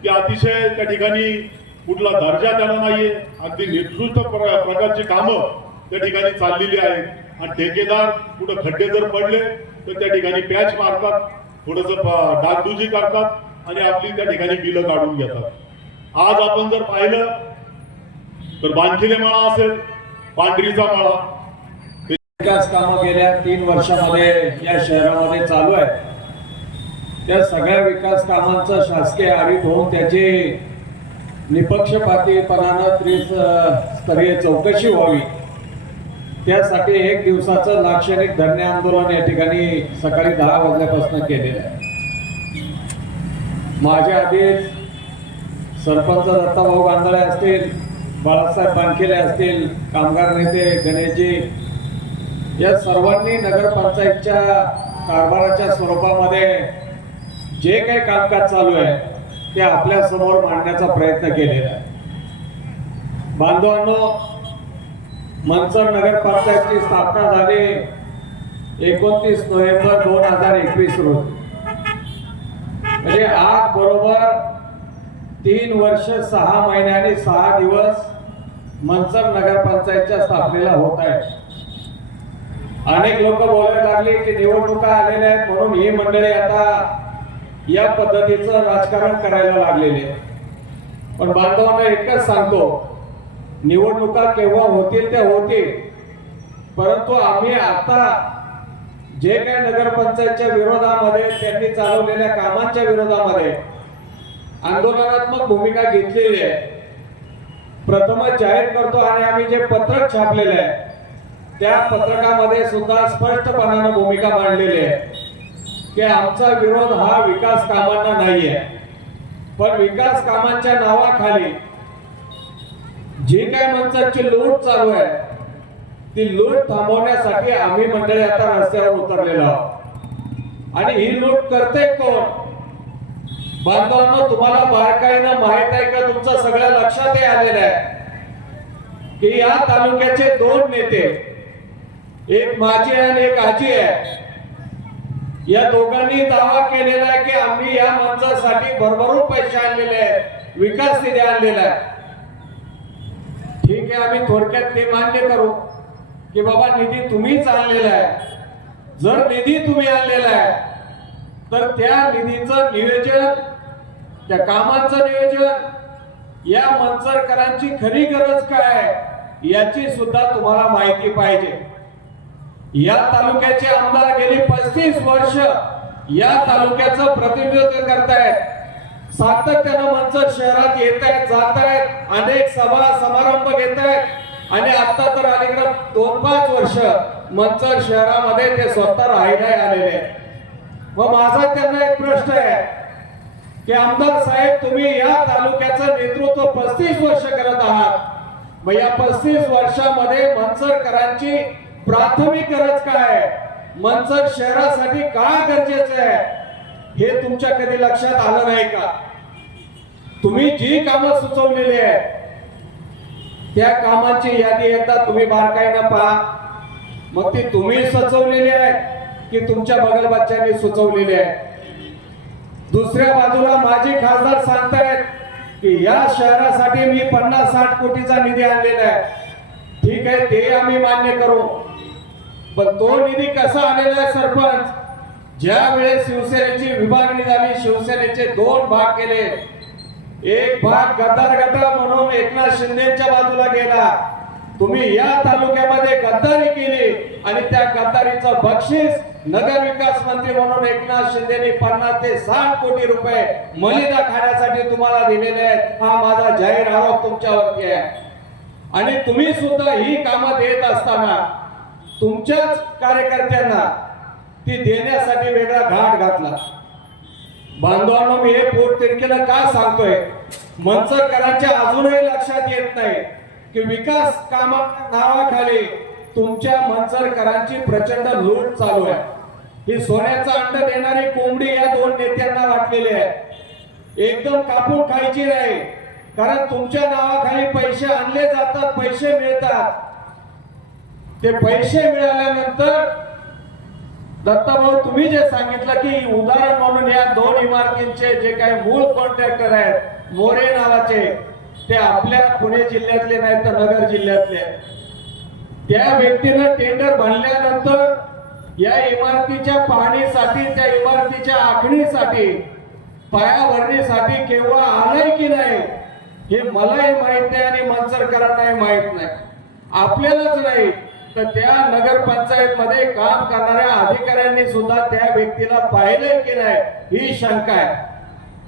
ती अतिशय त्या ठिकाणी कुठला दर्जा त्याला नाहीये, अगदी निकृष्ट प्रकारची कामं त्या ठिकाणी चाललेली आहेत. आणि ठेकेदार कुठं खड्डे जर पडले तर त्या ठिकाणी पॅच मारतात, थोडस डागडुजी करतात आणि आपली त्या ठिकाणी बिलं काढून घेतात. आज आपण जर पाहिलं तर बांधिले मळा असेल, पांढरीचा मळा, विकास कामं गेल्या 3 वर्षामध्ये या शहरामध्ये चालू आहे. त्या सगळ्या विकास कामांचं शासकीय आढावा होऊन त्याची निपक्षपातीपणानं त्रिस्तरीय चौकशी व्हावी, त्यासाठी 1 दिवसाचं लाक्षणिक धरणे आंदोलन या ठिकाणी सकाळी 10 वाजल्यापासून केलेलं आहे. माझ्या आधीच सरपंच दत्ताभाऊ गांधळे असतील, बाळासाहेब बानखेले असतील, कामगार नेते गणेशजी, या सर्वांनी नगरपंचायतच्या कारभाराच्या स्वरूपामध्ये जे काही कामकाज चालू आहे ते आपल्या समोर मांडण्याचा प्रयत्न केलेला आहे. बांधवांनो, मंचर नगरपंचायतची स्थापना झाली 29 नोव्हेंबर 2021 रोजी. म्हणजे आज बरोबर 3 वर्ष 6 महिने आणि 6 दिवस मंचर नगरपंचायतच्या स्थापनेला होत आहे. अनेक लोक बोलायला लागले की निवडणुका आलेल्या आहेत म्हणून ही मंडळी आता या पद्धतीचं राजकारण करायला लागलेले. पण बांधवांना एकच सांगतो, निवडणुका केव्हा होतील त्या होतील, परंतु आम्ही आता जे काही नगरपंचायतच्या विरोधामध्ये त्यांनी चालवलेल्या कामांच्या विरोधामध्ये आंदोलनात्मक भूमिका घेतलेली आहे. प्रथमच जाहीर करतो आणि आम्ही जे पत्रक छापलेलं आहे त्या पत्रकामध्ये सुद्धा स्पष्टपणाने भूमिका मांडलेली आहे की आमचा विरोध हा विकास कामांना नाही आहे, पण विकास कामांच्या नावाखाली जी काय मंचरची लूट चालू आहे ती लूट थांबवण्यासाठी आम्ही मंडळी आता रस्त्यावर उतरलेलो आहोत. आणि ही लूट करते कोण? बांधवांनो, तुम्हाला बारकाईनं माहित आहे का? तुमचं सगळ्या लक्षात आलेलं आहे की या तालुक्याचे 2 नेते, एक माझी आणि एक आजी आहे, या दोघांनी दावा केलेला आहे की आम्ही या मंचरसाठी भरभरून पैसे आणलेले आहेत, विकास निधी आणलेला आहे. ठीक आहे, आम्ही थोडक्यात ते मान्य करू की बाबा निधी तुम्हीच आणलेला आहे. जर निधी तुम्ही आणलेला आहे तर त्या निधीचं नियोजन, त्या कामांचं नियोजन, या मंचरकरांची खरी गरज काय याची सुद्धा तुम्हाला माहिती पाहिजे. या तालुक्याचे आमदार गेली 35 वर्ष या तालुक्याचं प्रतिनिधित्व करतायत, सातत्यानं मंचर शहरात येत आहेत, जात आहेत, अनेक सभा समारंभ घेत आहेत आणि आता तर अलीकडे 2-5 वर्ष मंचर शहरामध्ये ते स्वतः राहायला आलेले आहेत। मग माझा त्यांना एक प्रश्न आहे की आमदार साहेब, तुम्ही या तालुक्याचं नेतृत्व 35 वर्ष करत आहात, मग या 35 वर्षामध्ये मंचरकरांची प्राथमिक गरज काय, मंचर शहरासाठी काय गरजेचं आहे, हे तुमच्या कधी लक्षात आलं नाही का? तुम्ही जी कामं सुचवलेली आहेत त्या कामांची यादी एकदा तुम्ही बारकाईनं पहा, मग ती तुम्ही सुचवलेली आहे की तुमच्या बगलबच्च्यांनी सुचवलेली आहे। दुसऱ्या बाजूला माजी खासदार सांगतायत की या शहरासाठी मी 50-60 कोटीचा निधी आणलेला आहे, ठीक आहे, ते आम्ही मान्य करू, पण तो निधी कसा आलेला आहे सरपंच? ज्या वेळेस शिवसेनेची विभागणी झाली, शिवसेनेचे 2 भाग केले, एक भाग गद्दार गट म्हणून एकनाथ शिंदेच्या बाजूला गेला, तुम्ही या तालुक्यामध्ये गद्दारी केली आणि त्या गद्दारीचं बक्षीस नगर विकास मंत्री म्हणून एकनाथ शिंदेनी 50 ते 60 कोटी रुपये मलिदा खाण्यासाठी तुम्हाला दिलेले आहेत। हा माझा जाहीर आरोप तुमच्यावरती आहे आणि तुम्ही सुद्धा ही कामं देत असताना तुमच्याच कार्यकर्त्यांना ती देण्यासाठी वेगळा घाट घातला। बांधवांनो, मी हे पोटतिडकीनं का सांगतोय? मंचरकरांच्या अजूनही लक्षात येत नाही की विकास कामाच्या नावाखाली तुमच्या मंचरकरांची प्रचंड लूट चालू आहे। ही सोन्याचा अंड देणारी कोंबडी या 2 नेत्यांना वाटलेली आहे, एकदम कापून खायची नाही, कारण तुमच्या नावाखाली पैसे आणले जातात, पैसे मिळतात, ते पैसे मिळाल्यानंतर दत्ताभाऊ तुम्ही जे सांगितलं की उदाहरण म्हणून या 2 इमारतींचे जे काही मूळ कॉन्ट्रॅक्टर आहेत मोरे नावाचे, ते आपल्या पुणे जिल्ह्यातले नाही तर नगर जिल्ह्यातले, त्या व्यक्तीनं टेंडर भरल्यानंतर या इमारतीच्या पाहणीसाठी, त्या इमारतीच्या आखणीसाठी, पायाभरणीसाठी केव्हा आलंय की नाही हे मलाही माहित नाही आणि मंचरकरांनाही माहित नाही, आपल्यालाच नाही तर त्या नगरपंचायत मध्ये काम करणाऱ्या अधिकाऱ्यांनी सुद्धा त्या व्यक्तीला पाहिलंय की नाही ही शंका आहे,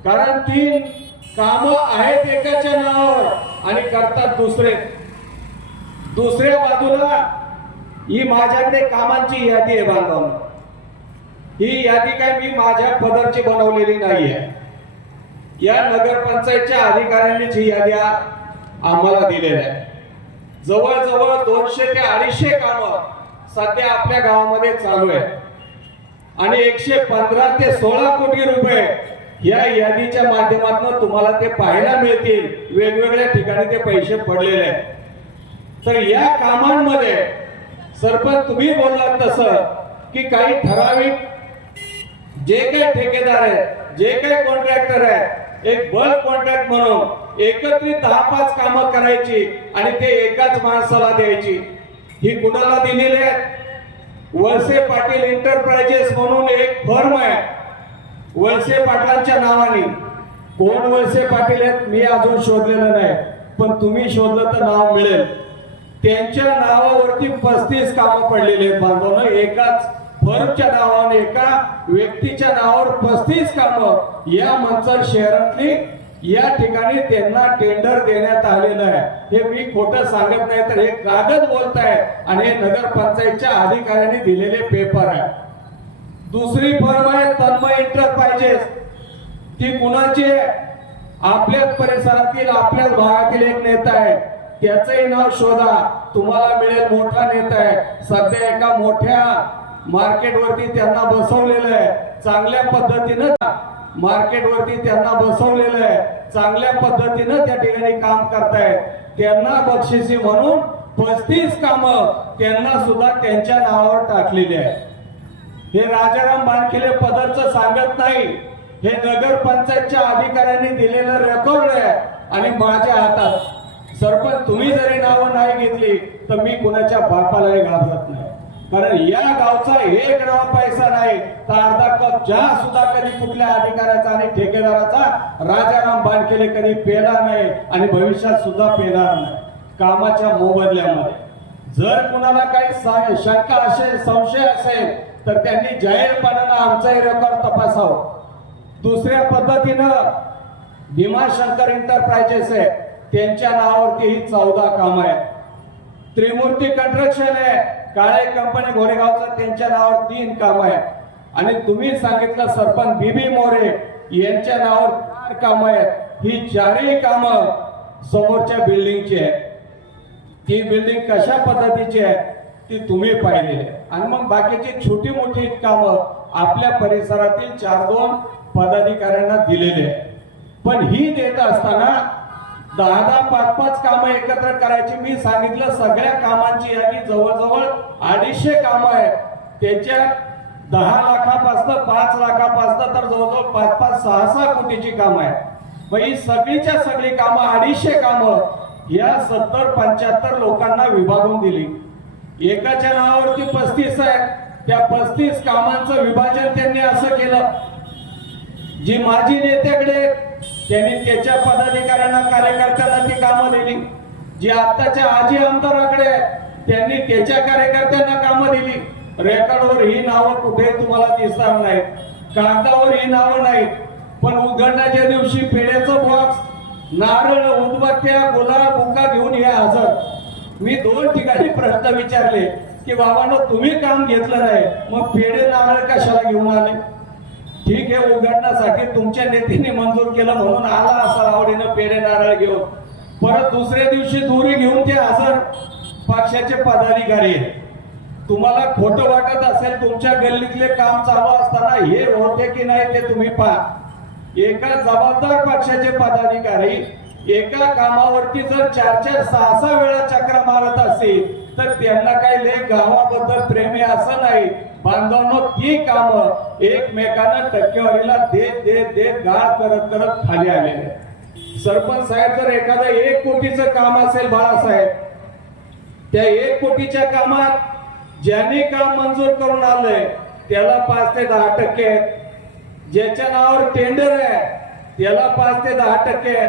कारण 3 कामं आहेत एकाच्या नावावर आणि करतात दुसरे। दुसऱ्या बाजूला ही माझ्याकडे कामांची यादी आहे बांधवांनो, ही यादी काय मी माझ्या पदरची बनवलेली नाहीये, या नगरपंचायतच्या अधिकाऱ्यांनीच ही यादी आम्हाला दिलेली आहे। जवळजवळ 200 ते 250 कामं सध्या आपल्या गावामध्ये चालू आहे आणि 115 ते 16 कोटी रुपये या यादीच्या माध्यमातून तुम्हाला ते पाहायला मिळतील, वेगवेगळ्या ठिकाणी ते पैसे पडलेले आहेत। तर या कामांमध्ये सरपंच तुम्ही बोललात तसं की काही ठराविक जे काही ठेकेदार आहेत, जे काही कॉन्ट्रॅक्टर आहेत, एक बल्क कॉन्ट्रॅक्ट म्हणून एकत्रित 10-5 कामं करायची आणि ते एकाच माणसाला द्यायची, ही कुणाला दिलेली आहे? वळसे पाटील एंटरप्राइजेस म्हणून एक फर्म आहे वळसे पाटलांच्या नावाने। कोण वळसे पाटील आहेत मी अजून शोधलेलं नाही, पण तुम्ही शोधलं तर नाव मिळेल। त्यांच्या नावावरती 35 कामं पडलेली आहेत बांधवांनो, एकाच फर्मच्या नावाने, एका व्यक्तीच्या नावावर 35 कामं या मंचर शहरातली या ठिकाणी त्यांना टेंडर देण्यात आलेलं आहे। हे मी खोटं सांगत नाही तर हे कागद बोलताय आणि हे नगरपंचायतच्या अधिकाऱ्यांनी दिलेले पेपर आहे। दुसरी फर्म आहे तन्मय एंटरप्राइजेस, ती कुणाची आहे? आपल्याच परिसरातील, आपल्याच भागातील एक नेता आहे, त्याचंही नाव शोधा, तुम्हाला मिळेल, मोठा नेता आहे, सध्या एका मोठ्या मार्केटवरती त्यांना बसवलेलं आहे, चांगल्या पद्धतीनं मार्केटवरती त्यांना बसवलेलं आहे, चांगल्या पद्धतीनं त्या ठिकाणी काम करतायत, त्यांना बक्षिसी म्हणून 35 कामं त्यांना सुद्धा त्यांच्या नावावर टाकलेली आहे। हे राजाराम बानखेले पदरचं सांगत नाही, हे नगरपंचायतच्या अधिकाऱ्यांनी दिलेलं रेकॉर्ड आहे आणि माझ्या हातात। सरपंच तुम्ही जरी नावं नाही घेतली तर मी कुणाच्या बापालाही घाबरत नाही, कारण या गावचा 1 आना पैसा नाही तर अर्धा कप चहा सुद्धा कधी कुठल्या अधिकाऱ्याचा आणि ठेकेदाराचा राजाराम बानखेले कधी पेला नाही आणि भविष्यात सुद्धा पेणार नाही। कामाच्या मोबदल्यामध्ये जर कुणाला काही शंका असेल, संशय असेल तर त्यांनी जाहीरपणानं आमचाही रेकॉर्ड तपासावं. दुसऱ्या पद्धतीनं भीमाशंकर एंटरप्राइजेस आहे, त्यांच्या नावावरती ही 14 कामं आहे. त्रिमूर्ती कंस्ट्रक्शन आहे, काळे कंपनी गोरेगावचं, त्यांच्या नावावर 3 कामं आहे. आणि तुम्ही सांगितलं सरपंच बीबी मोरे यांच्या नावावर 4 कामं आहेत. ही 4ही कामं समोरच्या बिल्डिंगची आहे. ती बिल्डिंग कशा पद्धतीची आहे ती तुम्ही पाहिली आहे. आणि मग बाकीची छोटी मोठी कामं आपल्या परिसरातील 4-2 पदाधिकाऱ्यांना दिलेले आहे. पण ही देत असताना 10-10, 5-5 कामं एकत्र करायची. मी सांगितलं सगळ्या कामांची यादी जवळजवळ 250 कामं आहेत. त्याच्यात 10 लाखापासून 5 लाखापासून तर जवळजवळ 5-5, 6-6 कोटीची कामं आहेत. मग ही सगळीच्या सगळी कामं 250 कामं या 70-75 लोकांना विभागून दिली. एकाच्या नावावरती 35 आहेत. त्या 35 कामांचं विभाजन त्यांनी असं केलं, जी माजी नेत्याकडे त्यांनी त्याच्या पदाधिकाऱ्यांना कार्यकर्त्यांना ती कामं दिली. जी आताच्या आजी आमदाराकडे त्यांनी त्याच्या कार्यकर्त्यांना कामं दिली. रेकॉर्डवर ही नावं कुठे तुम्हाला दिसणार नाहीत, कागदावर ही नावं नाहीत. पण उद्घाटनाच्या दिवशी पेढ्याचं बॉक्स, नारळ, उदबत्त्या, गुलाब, बुका घेऊन हे हजर. मी 2 ठिकाणी प्रश्न विचारले की बाबांनो तुम्ही काम घेतलं नाही, मग पेढे नारळ कशाला घेऊन आले? ठीक आहे, उद्घाटनासाठी तुमच्या नेत्याने मंजूर केलं म्हणून आला असा आवडीनं पेढे नारळ घेऊन. परत दुसऱ्या दिवशी दोरी घेऊन ते हजर पक्षाचे पदाधिकारी. तुम्हाला खोटं वाटत असेल, तुमच्या गल्लीतले काम चालू असताना हे होते की नाही ते तुम्ही पहा. एका जबाबदार पक्षाचे पदाधिकारी एका कामावरती जर 4-4, 6-6 वेळा चक्र मारत असतील तर त्यांना काही लय गावाबद्दल प्रेमी असं नाही. बांधवांनो, ती कामं एकमेकांना टक्केवारीला देत गाळ करत करत खाली आलेले. सरपंच साहेब, जर एखादं 1 कोटीचं काम असेल बाळासाहेब, त्या 1 कोटीच्या कामात ज्यांनी काम मंजूर करून आलंय त्याला 5 ते 10%, ज्याच्या नावावर टेंडर आहे त्याला 5 ते 10%,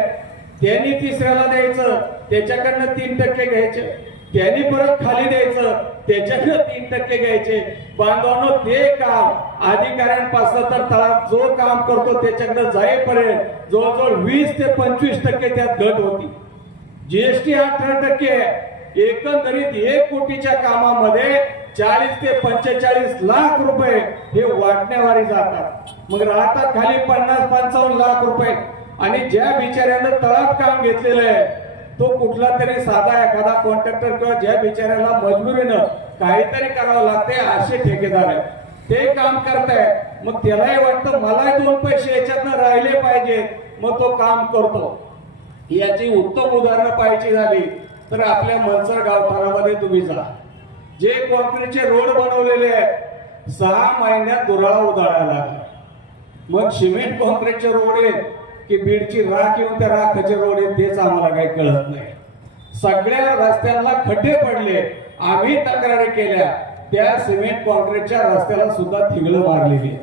त्यांनी तिसऱ्याला द्यायचं, त्याच्याकडनं 3% घ्यायचे, त्यांनी परत खाली द्यायचं, त्याच्याकडनं 3% घ्यायचे. बांधवांनो, ते काम अधिकाऱ्यांपासून तर तळात जो काम करतो त्याच्याकडे जाईपर्यंत जवळजवळ 20 ते 25% त्यात घट होती. जीएसटी 18%. एकंदरीत 1 कोटीच्या कामामध्ये 40 ते 45 लाख रुपये हे वाटण्यावारी जातात. मग राहतात खाली 50-55 लाख रुपये. आणि ज्या बिचाऱ्यानं तळात काम घेतलेलं आहे तो कुठला तरी साधा एखादा कॉन्ट्रॅक्टर किंवा ज्या बिचाऱ्याला मजबुरीनं काहीतरी करावं लागते असे ठेकेदार आहेत, ते काम करताय. मग त्यालाही वाटतं मलाही 2 पैसे याच्यातनं राहिले पाहिजे, मग तो काम करतो. याची उत्तम उदाहरणं पाहिजे झाली तर आपल्या मनसर गावठाणामध्ये तुम्ही जा. जे कॉन्क्रीटचे रोड बनवलेले आहेत 6 महिन्यात दुराळा उधाळायला लागला. मग सिमेंट कॉन्क्रीटचे रोड आहेत की बीडची राख येऊन त्या राखाचे रोड आहेत तेच आम्हाला काही कळत नाही. सगळ्या रस्त्यांना खड्डे पडले. आम्ही तक्रारी केल्या, त्या सिमेंट कॉन्क्रीटच्या रस्त्याला सुद्धा थिगळं मारलेली.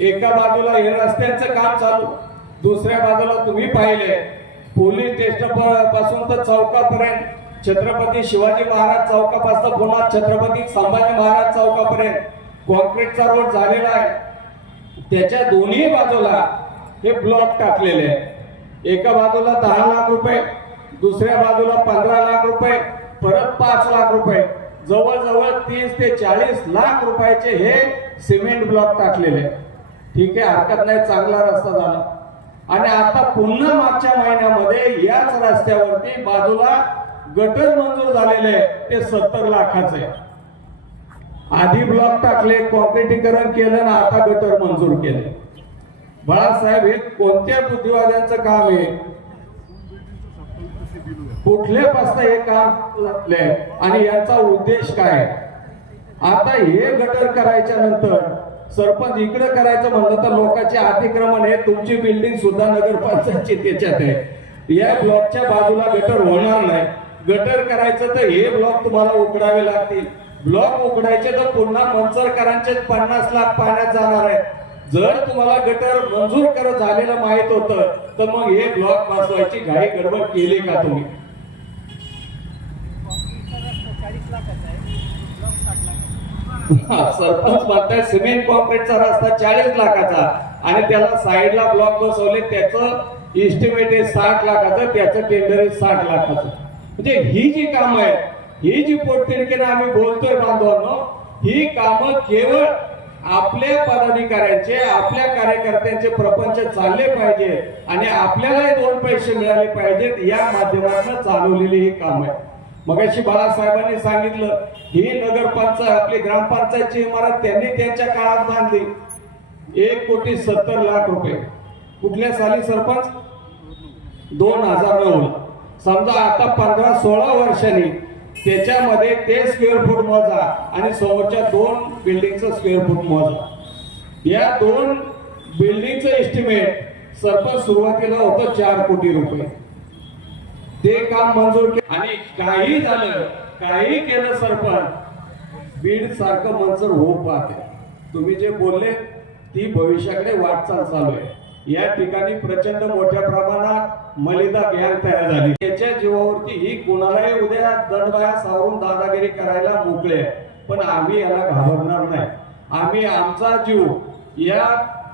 एका बाजूला हे रस्त्यांचं काम चालू, दुसऱ्या बाजूला तुम्ही पाहिले पोलीस स्टेशन पासून तर चौकापर्यंत, छत्रपती शिवाजी महाराज चौकापासून पुन्हा छत्रपती संभाजी महाराज चौकापर्यंत कॉन्क्रीटचा रोड झालेला आहे. त्याच्या दोन्ही बाजूला हे ब्लॉक टाकलेले आहे. एका बाजूला 10 लाख रुपये, दुसऱ्या बाजूला 15 लाख रुपये, परत 5 लाख रुपये, जवळजवळ 30 ते 40 लाख रुपयाचे हे सिमेंट ब्लॉक टाकलेले. ठीक आहे, हरकत नाही, चांगला रस्ता झाला. आणि आता पुन्हा मागच्या महिन्यामध्ये याच रस्त्यावरती बाजूला गटर मंजूर झालेले ते 70 लाखाचे. आधी ब्लॉक टाकले, कॉन्क्रिटीकरण केलं ना आता गटर मंजूर केले. बाळासाहेब, हे कोणत्या बुद्धिवाद्यांचं काम आहे? कुठल्यापासून हे काम आणि यांचा उद्देश काय? आता हे गटर करायच्या नंतर सरपंच इकडे करायचं म्हणलं तर लोकांचे अतिक्रमण आहे. तुमची बिल्डिंग सुद्धा नगरपंचायतची त्याच्यात आहे. या ब्लॉकच्या बाजूला गटर होणार नाही. गटर करायचं तर हे ब्लॉक तुम्हाला उकडावे लागतील. ब्लॉक उकडायचे तर पुन्हा मंचरकरांचे 50 लाख पाण्यात जाणार आहे. जर तुम्हाला गटर मंजूर करत झालेलं माहित होतं तर मग हे ब्लॉक बसवायची घाई गडबड केली का तुम्ही? सरपंच म्हणताय सिमेंट कॉन्क्रीटचा रस्ता 40 लाखाचा आणि त्याला साईडला ब्लॉक बसवले, त्याचं इस्टिमेट आहे 60 लाखाचं, त्याचं टेंडर आहे 60 लाखाचं. म्हणजे ही जी कामं आहेत, ही जी पोटतिडकीनं आम्ही बोलतोय बांधवांनो, ही कामं केवळ आपल्या पदाधिकाऱ्यांचे, आपल्या कार्यकर्त्यांचे प्रपंच चालले पाहिजे आणि आपल्यालाही 2 पैसे मिळाले पाहिजेत या माध्यमातून चालवलेली ही काम आहे. मगाशी बाळासाहेबांनी सांगितलं, ही नगरपंचायत आपली ग्रामपंचायतची इमारत त्यांनी त्यांच्या काळात बांधली 1,70,00,000 कुठल्या साली सरपंच? 2009. समजा आता 15-16 वर्षांनी त्याच्यामध्ये ते स्क्वेअर फूट मोजा आणि समोरच्या 2 बिल्डिंगचं स्क्वेअर फूट मोजा. या 2 बिल्डिंगचं एस्टिमेट सरपंच सुरुवातीला होतं 4 कोटी रुपये. ते काम मंजूर केलं आणि काही झालं, काही केलं सरपंच बीड सारखं मंजूर होऊ पाहते. तुम्ही जे बोलले ती भविष्याकडे वाटचाल चालू आहे. या ठिकाणी प्रचंड मोठ्या प्रमाणात मलिदा गँग तयार झाली. त्याच्या जीवावरती ही कोणालाही उद्या दंडबाया सावरून दादागिरी करायला मोकळे, पण आम्ही याला घाबरणार नाही. आम्ही आमचा जीव या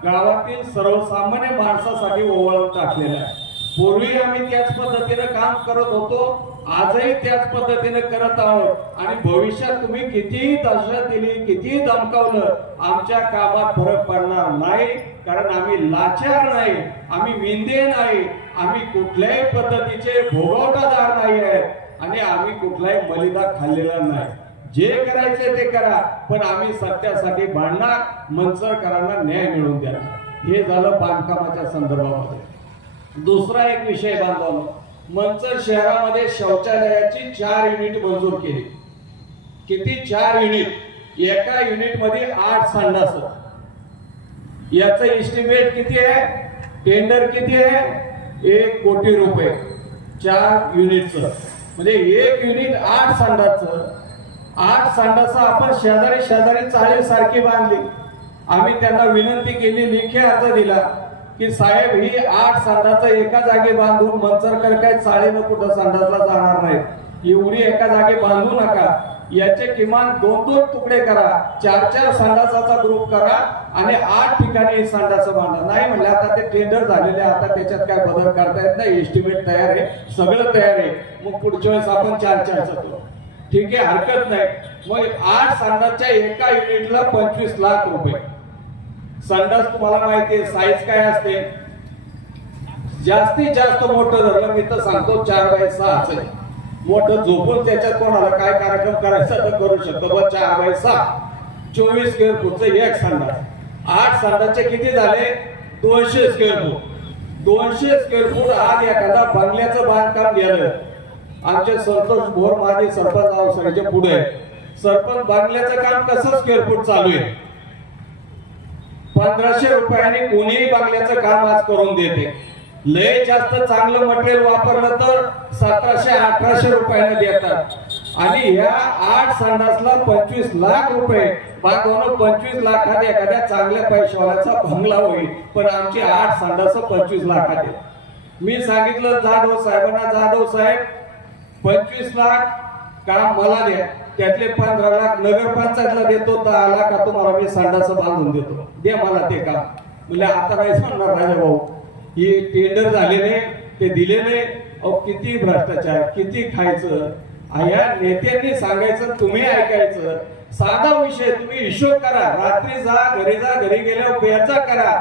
गावातील सर्वसामान्य माणसासाठी ओवाळून टाकलेला आहे. पूर्वी आम्ही त्याच पद्धतीने काम करत होतो, आजही त्याच पद्धतीने करत आहोत आणि भविष्यात तुम्ही कितीही दहशत दिली, कितीही धमकावलं, आमच्या कामात फरक पडणार नाही. कारण आम्ही लाचार नाही, आम्ही विंदे नाही, आम्ही कुठल्याही पद्धतीचे भोगवटादार नाही आहेत आणि आम्ही कुठलाही मलिदा खाल्लेला नाही. जे करायचे ते करा, पण आम्ही सत्यासाठी भांडणार, मनसरकरांना न्याय मिळवून द्या. हे झालं बांधकामाच्या संदर्भामध्ये. दुसरा एक विषय बांधवांनो, मंचर शहरामध्ये शौचालयाची 4 युनिट मंजूर केली. किती? 4 युनिट. एका युनिट मध्ये 8 संडास. याचं एस्टिमेट किती आहे? टेंडर किती आहे? 1 कोटी रुपये 4 युनिटचं. म्हणजे 1 युनिट 8 संडासचं. 8 संडास आपण शेजारी चाळी सारखी बांधली. आम्ही त्यांना विनंती केली, लेखी अर्ज दिला की साहेब ही 8 संडास एका जागी बांधून मंचरकर काय चाळीनं कुठं संडासला जाणार नाहीत, एवढी एका जागी बांधू नका. याचे किमान 2-2 तुकडे करा, 4-4 संडासाचा ग्रुप करा आणि 8 ठिकाणी संडास बांधा. नाही म्हणले आता ते टेंडर झालेले, आता त्याच्यात काय बदल करता येत नाही, एस्टिमेट तयार आहे, सगळं तयार आहे. मग पुढच्या वेळेस आपण 4-4 करू, ठीक आहे, हरकत नाही. मग 8 संडासच्या एका युनिटला 25 लाख रुपये. संडास तुम्हाला माहिती आहे साईज काय असते, जास्तीत जास्त मोठं धरलं मी तर सांगतो 4x6 मोठं झोपून त्याच्यात कोणाला काय कार्यक्रम करायचा तर करू शकतो. 4x6 24 स्क्वेअर फूटचं एक संडास. 8 संडासचे किती झाले? 200 स्क्वेअर फूट. 200 स्क्वेअर फूट आज एखादा बंगल्याचं बांधकाम गेलं. आमचे संतोष भोर माझे सरपंच अवसराच्या पुढे सरपंच बंगल्याचं काम कसं स्क्वेअर फूट चालू आहे? 1500 रुपयांनी कोणीही बंगल्याचं काम आज करून देते. लय जास्त चांगलं मटेरियल वापरलं तर 1700-1800 रुपयाने देतात. आणि ह्या 8 संडासला 25 लाख रुपये. बांधवांनो 25 लाखात एखाद्या चांगल्या पैशावाल्याचा बंगला होईल, पण आमची 8 संडास 25 लाखात आहे. मी सांगितलं जाधव साहेबांना, जाधव साहेब 25 लाख काम मला द्या, त्यातले 15 लाख नगरपंचायतला देतो, 10 लाख तुम्हाला मी संडास बांधून देतो, द्या मला ते काम. म्हणजे आता काय सांगणार राजा भाऊ, हे टेंडर झालेले ते दिलेले. किती भ्रष्टाचार, किती खायचं. या नेत्यांनी सांगायचं, तुम्ही ऐकायचं. साधा विषय, तुम्ही हिशोब करा, रात्री जा, घरी गेल्यावर पेचा करा.